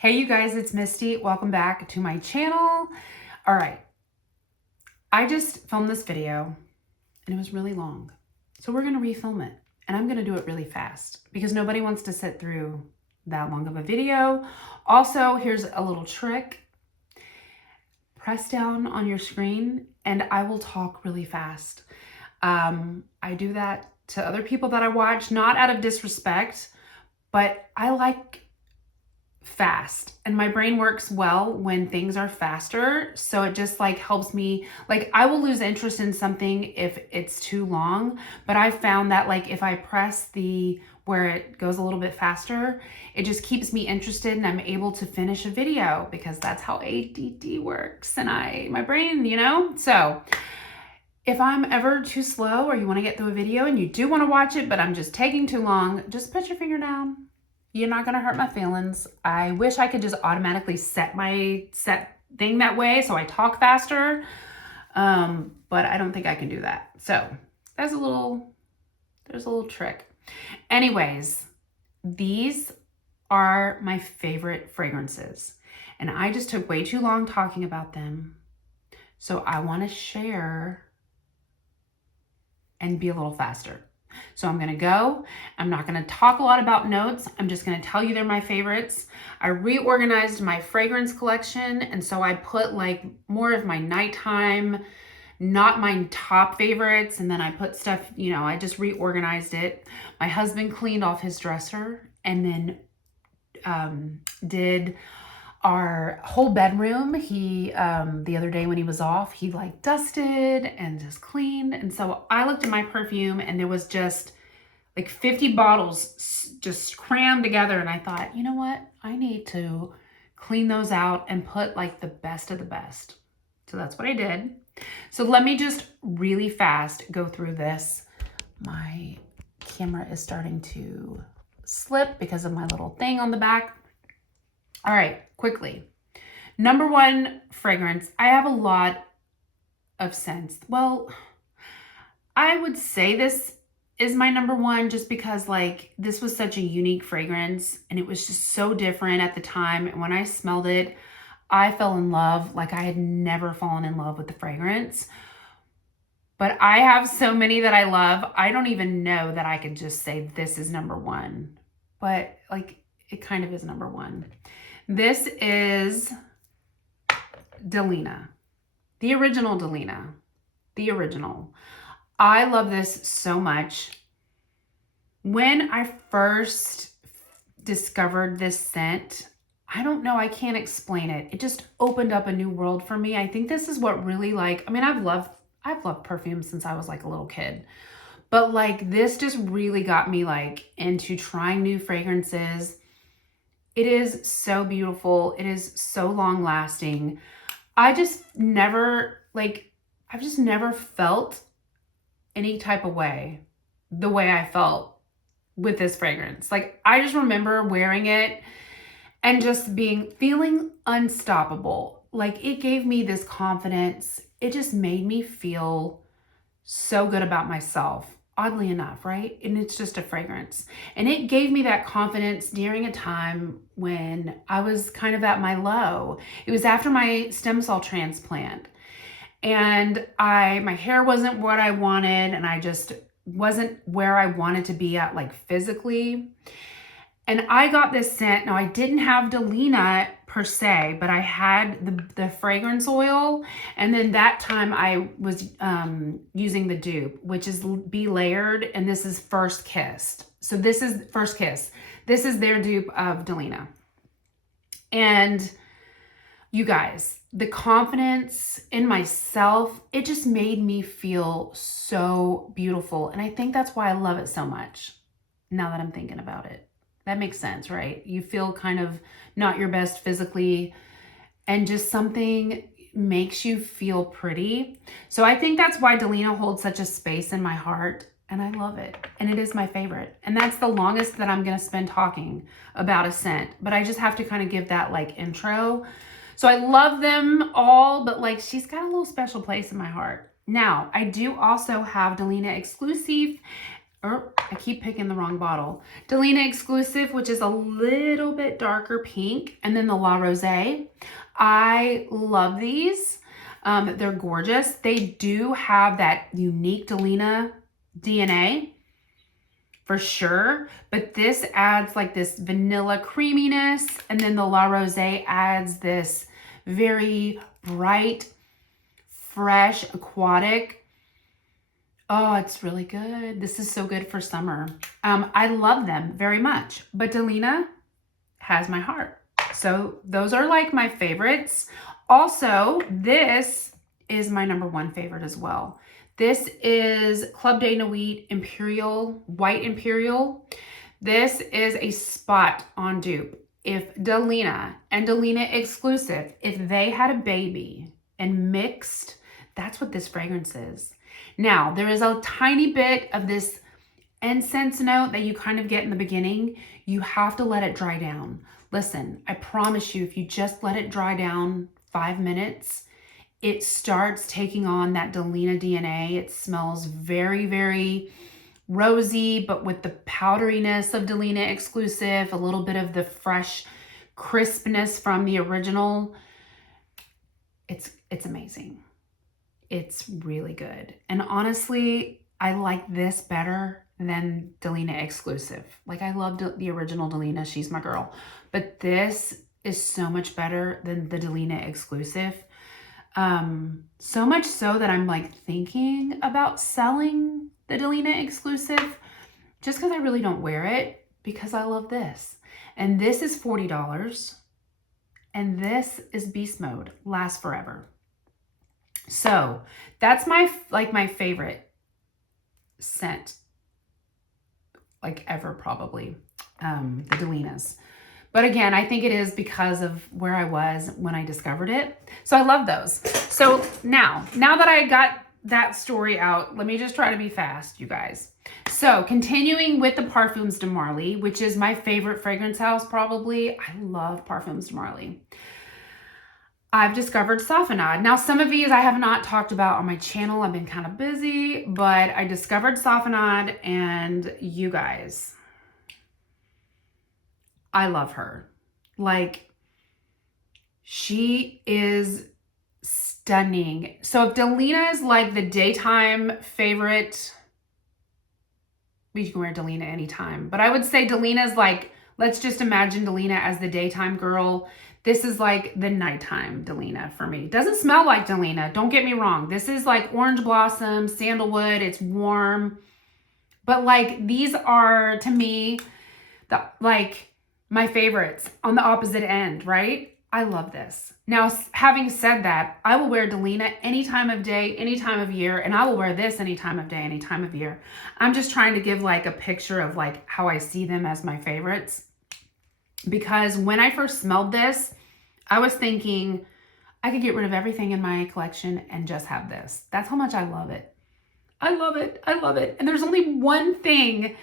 Hey you guys, it's Misty. Welcome back to my channel. All right, I just filmed this video and it was really long. So we're gonna refilm it and I'm gonna do it really fast because nobody wants to sit through that long of a video. Also, here's a little trick. Press down on your screen and I will talk really fast. I do that to other people that I watch, not out of disrespect, but I like fast and my brain works well when things are faster, so it just like helps me. Like, I will lose interest in something if it's too long, but I found that like if I press the where it goes a little bit faster, it just keeps me interested and I'm able to finish a video because that's how ADD works and my brain, so if I'm ever too slow or you want to get through a video and you do want to watch it but I'm just taking too long, just put your finger down. You're not gonna hurt my feelings. I wish I could just automatically set my thing that way so I talk faster, but I don't think I can do that. So there's a little trick. Anyways, these are my favorite fragrances, and I just took way too long talking about them, so I want to share and be a little faster. So I'm gonna go. I'm not gonna talk a lot about notes. I'm just gonna tell you they're my favorites. I reorganized my fragrance collection, and so I put like more of my nighttime, not my top favorites, and then I put stuff, I just reorganized it. My husband cleaned off his dresser and then did our whole bedroom. He the other day when he was off, he like dusted and just cleaned. And so I looked at my perfume and there was just like 50 bottles just crammed together, and I thought, you know what, I need to clean those out and put like the best of the best. So that's what I did. So let me just really fast go through this. My camera is starting to slip because of my little thing on the back. All right, quickly. Number one fragrance. I have a lot of scents. Well, I would say this is my number one just because like this was such a unique fragrance and it was just so different at the time. And when I smelled it, I fell in love like I had never fallen in love with the fragrance. But I have so many that I love. I don't even know that I could just say this is number one, but like it kind of is number one. This is Delina, the original Delina, the original. I love this so much. When I first discovered this scent, I don't know, I can't explain it. It just opened up a new world for me. I think this is what really I've loved perfume since I was like a little kid. But like this just really got me like into trying new fragrances. It is so beautiful. It is so long lasting. I've just never felt any type of way the way I felt with this fragrance. Like I just remember wearing it and just feeling unstoppable. Like it gave me this confidence. It just made me feel so good about myself. Oddly enough, right? And it's just a fragrance. And it gave me that confidence during a time when I was kind of at my low. It was after my stem cell transplant. And my hair wasn't what I wanted, and I just wasn't where I wanted to be at like physically. And I got this scent. Now I didn't have Delina per se, but I had the fragrance oil. And then that time I was using the dupe, which is Be Layered. And this is First Kiss. So this is First Kiss. This is their dupe of Delina. And you guys, the confidence in myself, it just made me feel so beautiful. And I think that's why I love it so much now that I'm thinking about it. That makes sense, right? You feel kind of not your best physically and just something makes you feel pretty. So I think that's why Delina holds such a space in my heart, and I love it. And it is my favorite. And that's the longest that I'm going to spend talking about a scent, but I just have to kind of give that like intro. So I love them all, but like she's got a little special place in my heart. Now, I do also have Delina Exclusive Or I keep picking the wrong bottle. Delina Exclusive, which is a little bit darker pink. And then the La Rose. I love these. They're gorgeous. They do have that unique Delina DNA for sure. But this adds like this vanilla creaminess. And then the La Rose adds this very bright, fresh, aquatic. Oh, it's really good. This is so good for summer. I love them very much, but Delina has my heart. So those are like my favorites. Also, this is my number one favorite as well. This is Club de Nuit Imperial, White Imperial. This is a spot on dupe. If Delina and Delina Exclusive, if they had a baby and mixed, that's what this fragrance is. Now, there is a tiny bit of this incense note that you kind of get in the beginning. You have to let it dry down. Listen, I promise you, if you just let it dry down 5 minutes, it starts taking on that Delina DNA. It smells very, very rosy, but with the powderiness of Delina Exclusive, a little bit of the fresh crispness from the original. It's amazing. It's really good. And honestly, I like this better than Delina Exclusive. Like, I love the original Delina. She's my girl. But this is so much better than the Delina Exclusive. So much so that I'm like thinking about selling the Delina Exclusive just because I really don't wear it, because I love this. And this is $40. And this is Beast Mode. Lasts forever. So that's my favorite scent, like ever, probably, the Delinas. But again, I think it is because of where I was when I discovered it. So I love those. So now that I got that story out, let me just try to be fast, you guys. So continuing with the Parfums de Marly, which is my favorite fragrance house, probably. I love Parfums de Marly. I've discovered Safenade. Now, some of these I have not talked about on my channel. I've been kind of busy, but I discovered Safenade, and you guys, I love her. Like, she is stunning. So if Delina is like the daytime favorite, we can wear Delina anytime, but I would say Delina is like, let's just imagine Delina as the daytime girl. This is like the nighttime Delina for me. Doesn't smell like Delina, don't get me wrong. This is like orange blossom, sandalwood, it's warm. But like, these are, to me, like my favorites on the opposite end, right? I love this. Now, having said that, I will wear Delina any time of day, any time of year, and I will wear this any time of day, any time of year. I'm just trying to give like a picture of like how I see them as my favorites. Because when I first smelled this, I was thinking I could get rid of everything in my collection and just have this. That's how much I love it. I love it. I love it. And there's only one thing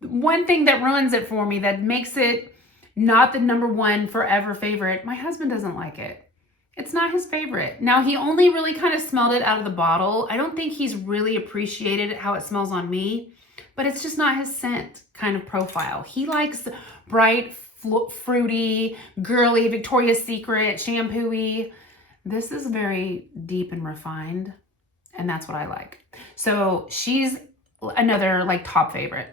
that ruins it for me, that makes it not the number one forever favorite. My husband doesn't like it. It's not his favorite. Now, he only really kind of smelled it out of the bottle. I don't think he's really appreciated how it smells on me, but it's just not his scent kind of profile. He likes bright, fruity, girly, Victoria's Secret, shampoo-y. This is very deep and refined, and that's what I like. So she's another like top favorite.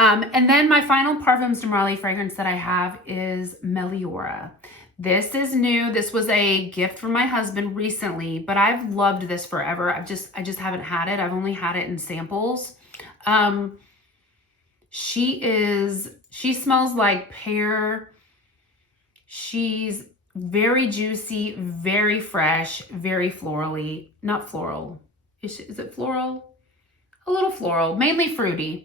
And then my final Parfums de Marly fragrance that I have is Meliora. This is new. This was a gift from my husband recently, but I've loved this forever. I just haven't had it. I've only had it in samples. She smells like pear. She's very juicy, very fresh, very florally. Not floral. Is it floral? A little floral, mainly fruity.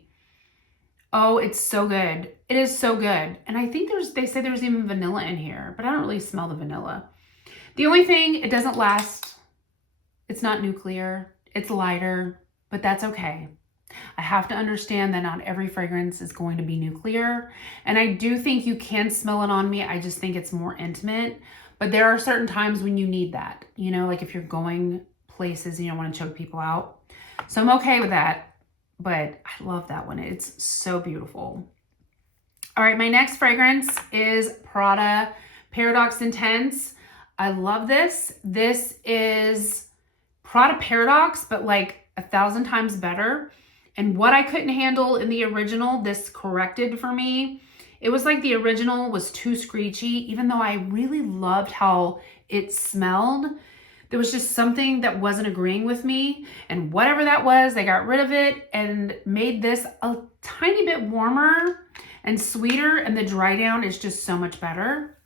Oh, it's so good. It is so good. And I think they say there's even vanilla in here, but I don't really smell the vanilla. The only thing, it doesn't last. It's not nuclear. It's lighter, but that's okay. I have to understand that not every fragrance is going to be nuclear. And I do think you can smell it on me. I just think it's more intimate. But there are certain times when you need that. You know, like if you're going places and you don't want to choke people out. So I'm okay with that. but I love that one. It's so beautiful. All right, my next fragrance is Prada Paradoxe Intense. I love this. This is Prada Paradoxe, but like 1,000 times better. And what I couldn't handle in the original, this corrected for me. It was like the original was too screechy, even though I really loved how it smelled. There was just something that wasn't agreeing with me. And whatever that was, they got rid of it and made this a tiny bit warmer and sweeter. And the dry down is just so much better.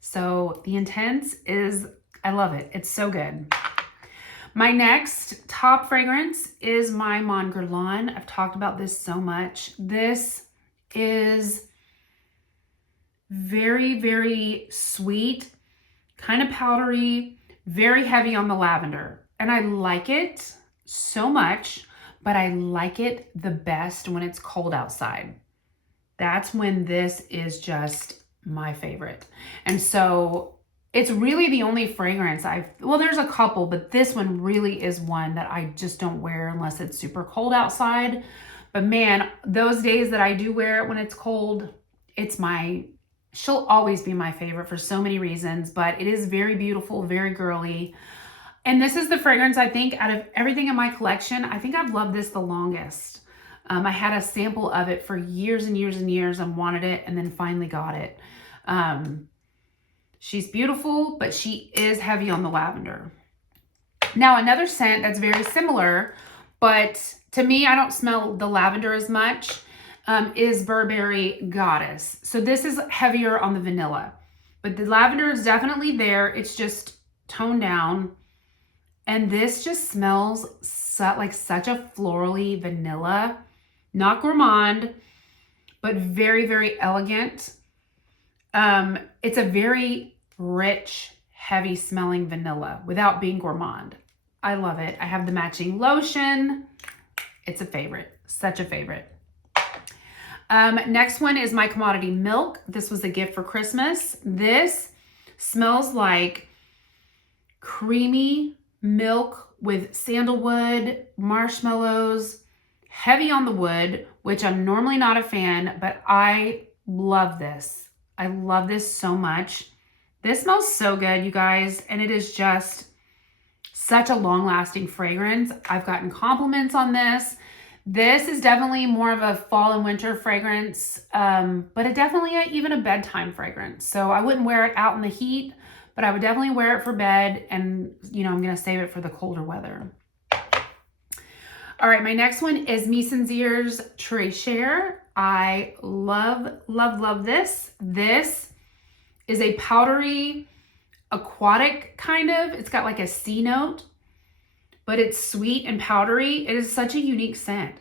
So the Intense is, I love it. It's so good. My next top fragrance is my Mon Guerlain. I've talked about this so much. This is very, very sweet, kind of powdery, very heavy on the lavender. And I like it so much, but I like it the best when it's cold outside. That's when this is just my favorite. And so it's really the only fragrance well, there's a couple, but this one really is one that I just don't wear unless it's super cold outside. But man, those days that I do wear it when it's cold, she'll always be my favorite for so many reasons, but it is very beautiful, very girly. And this is the fragrance, I think, out of everything in my collection, I think I've loved this the longest. I had a sample of it for years and years and years and wanted it, and then finally got it. She's beautiful, but she is heavy on the lavender. Now, another scent that's very similar, but to me, I don't smell the lavender as much, is Burberry Goddess. So this is heavier on the vanilla, but the lavender is definitely there. It's just toned down. And this just smells like such a florally vanilla, not gourmand, but very, very elegant. It's a very rich, heavy smelling vanilla without being gourmand. I love it. I have the matching lotion. It's a favorite, such a favorite. Next one is my Commodity Milk. This was a gift for Christmas. This smells like creamy milk with sandalwood, marshmallows, heavy on the wood, which I'm normally not a fan, but I love this. I love this so much. This smells so good, you guys, and it is just such a long-lasting fragrance. I've gotten compliments on this. This is definitely more of a fall and winter fragrance, but even a bedtime fragrance. So I wouldn't wear it out in the heat, but I would definitely wear it for bed, and I'm gonna save it for the colder weather. All right, my next one is Mies & Zier's Treasure. I love, love, love this. This is a powdery, aquatic kind of. It's got like a C note, but it's sweet and powdery. It is such a unique scent.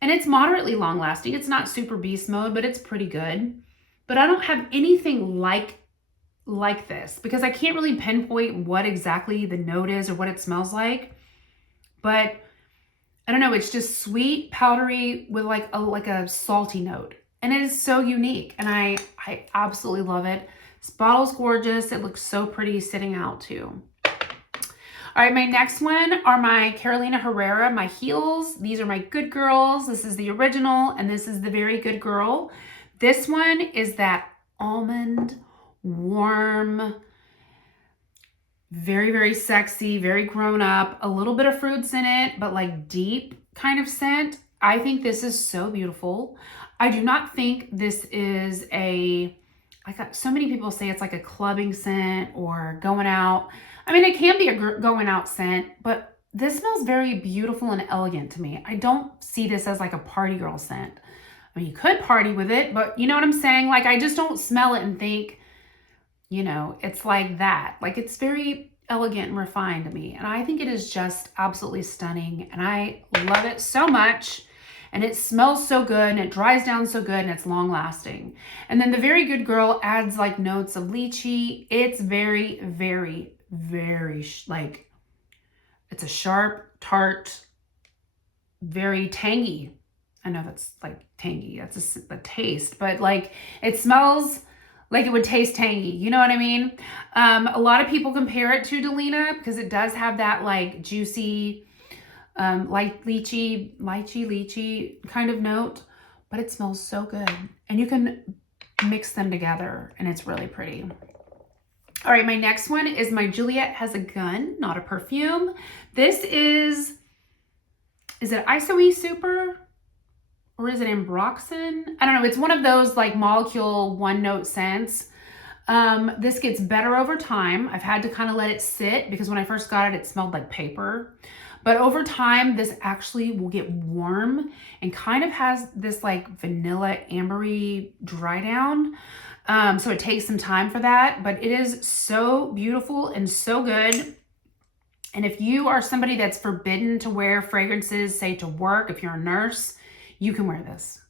And it's moderately long lasting. It's not super beast mode, but it's pretty good. But I don't have anything like this because I can't really pinpoint what exactly the note is or what it smells like. But I don't know, it's just sweet, powdery with like a salty note. And it is so unique, and I absolutely love it. This bottle's gorgeous. It looks so pretty sitting out too. All right, my next one are my Carolina Herrera, my heels. These are my Good Girls. This is the original, and this is the Very Good Girl. This one is that almond, warm, very, very sexy, very grown up, a little bit of fruits in it, but like deep kind of scent. I think this is so beautiful. I do not think this is so many people say it's like a clubbing scent or going out. I mean, it can be a going out scent, but this smells very beautiful and elegant to me. I don't see this as like a party girl scent. I mean, you could party with it, but you know what I'm saying? Like, I just don't smell it and think, it's like that. Like, it's very elegant and refined to me. And I think it is just absolutely stunning. And I love it so much. And it smells so good, and it dries down so good, and it's long lasting. And then the Very Good Girl adds like notes of lychee. It's very, very, very it's a sharp, tart, very tangy. I know that's like tangy. That's a taste, but like it smells like it would taste tangy. You know what I mean? A lot of people compare it to Delina because it does have that like juicy, light lychee kind of note, but it smells so good. And you can mix them together and it's really pretty. All right, my next one is my Juliet Has a Gun, not a perfume. This is it ISOE Super or is it Ambroxan? I don't know. It's one of those like molecule one note scents. This gets better over time. I've had to kind of let it sit because when I first got it, it smelled like paper. But over time, this actually will get warm and kind of has this like vanilla ambery dry down. So it takes some time for that, but it is so beautiful and so good. And if you are somebody that's forbidden to wear fragrances, say to work, if you're a nurse, you can wear this.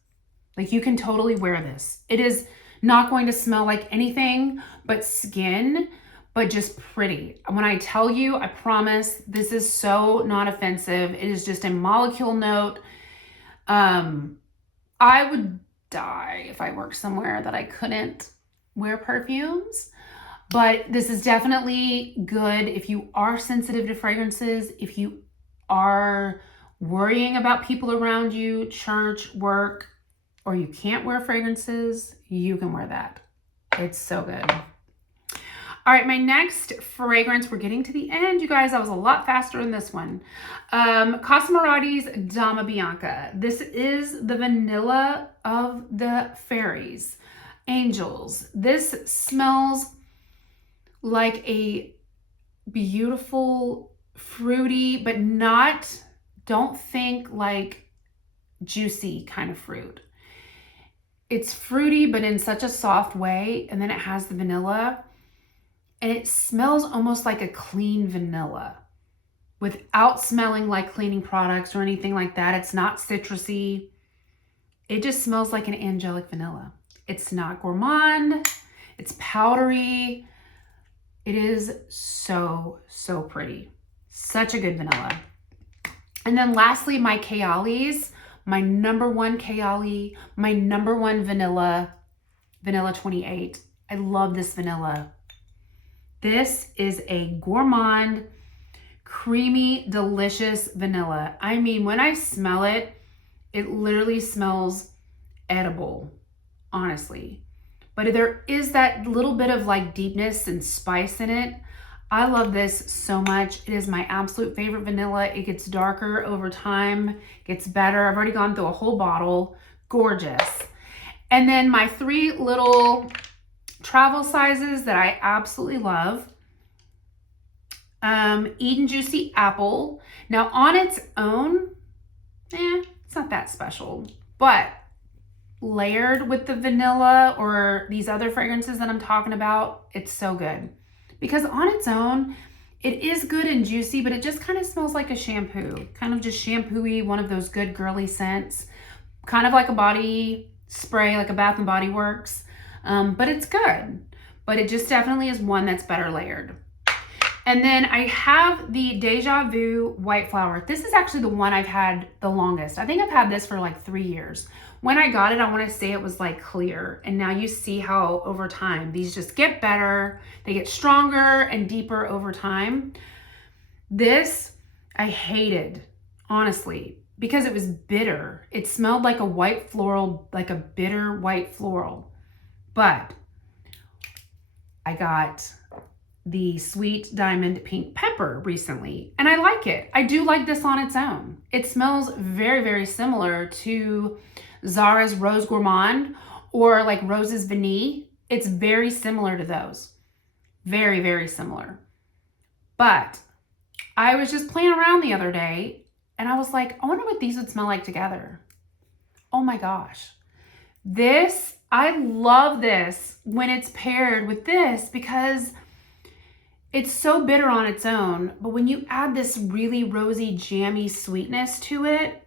Like you can totally wear this. It is not going to smell like anything but skin, but just pretty. When I tell you, I promise this is so not offensive. It is just a molecule note. I would die if I worked somewhere that I couldn't wear perfumes, but this is definitely good if you are sensitive to fragrances, if you are worrying about people around you, church, work, or you can't wear fragrances, you can wear that. It's so good. All right, my next fragrance, we're getting to the end, you guys. I was a lot faster in this one. Casa Moradi's Dama Bianca. This is the vanilla of the fairies, angels. This smells like a beautiful, fruity, but not, don't think like juicy kind of fruit. It's fruity, but in such a soft way. And then it has the vanilla. And it smells almost like a clean vanilla without smelling like cleaning products or anything like that. It's not citrusy. It just smells like an angelic vanilla. It's not gourmand. It's powdery. It is so, so pretty. Such a good vanilla. And then lastly, my Kayali's, my number one Kayali, my number one vanilla 28. I love this vanilla. This is a gourmand, creamy, delicious vanilla. I mean, when I smell it, it literally smells edible, honestly. But there is that little bit of like deepness and spice in it. I love this so much. It is my absolute favorite vanilla. It gets darker over time, gets better. I've already gone through a whole bottle. Gorgeous. And then my 3 little travel sizes that I absolutely love. Eden Juicy Apple. Now on its own, it's not that special, but layered with the vanilla or these other fragrances that I'm talking about, it's so good. Because on its own, it is good and juicy, but it just kind of smells like a shampoo. Kind of just shampoo-y, one of those good girly scents. Kind of like a body spray, like a Bath & Body Works. But it's good. But it just definitely is one that's better layered. And then I have the Deja Vu White Flower. This is actually the one I've had the longest. I think I've had this for like 3 years. When I got it, I want to say it was like clear. And now you see how over time, these just get better. They get stronger and deeper over time. This, I hated, honestly, because it was bitter. It smelled like a white floral, like a bitter white floral. But I got the Sweet Diamond Pink Pepper recently, and I like it. I do like this on its own. It smells very, very similar to Zara's Rose Gourmand or like Rose's Vanille. It's very similar to those. Very, very similar. But I was just playing around the other day and I was like, I wonder what these would smell like together. Oh my gosh. This, I love this when it's paired with this because it's so bitter on its own, but when you add this really rosy, jammy sweetness to it,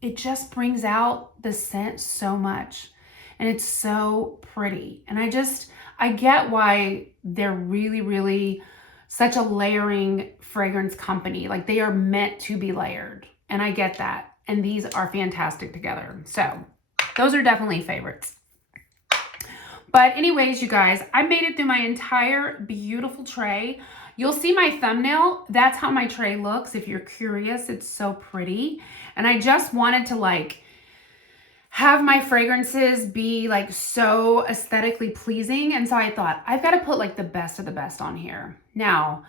it just brings out the scent so much. And it's so pretty. And I get why they're really, really such a layering fragrance company. Like they are meant to be layered. And I get that. And these are fantastic together. So those are definitely favorites. But anyways, you guys, I made it through my entire beautiful tray. You'll see my thumbnail. That's how my tray looks. If you're curious, it's so pretty. And I just wanted to like have my fragrances be like so aesthetically pleasing. And so I thought I've got to put like the best of the best on here. Now,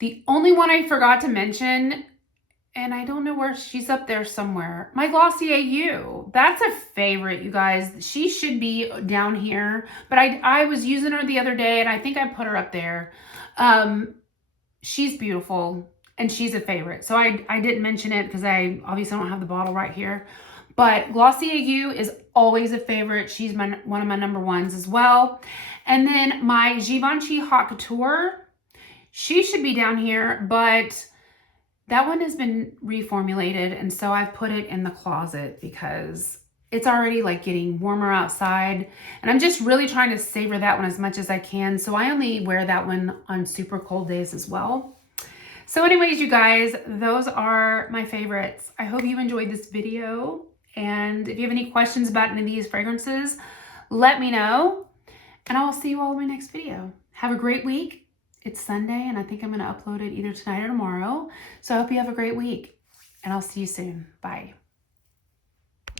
the only one I forgot to mention, and I don't know where, she's up there somewhere, my Glossier U. That's a favorite, you guys. She should be down here, but I was using her the other day and I think I put her up there. She's beautiful and she's a favorite. So I didn't mention it because I obviously don't have the bottle right here. But Glossier U is always a favorite. She's one of my number ones as well. And then my Givenchy Haute Couture, she should be down here, but that one has been reformulated. And so I've put it in the closet because it's already like getting warmer outside. And I'm just really trying to savor that one as much as I can. So I only wear that one on super cold days as well. So anyways, you guys, those are my favorites. I hope you enjoyed this video. And if you have any questions about any of these fragrances, let me know. And I will see you all in my next video. Have a great week. It's Sunday, and I think I'm going to upload it either tonight or tomorrow. So I hope you have a great week, and I'll see you soon. Bye.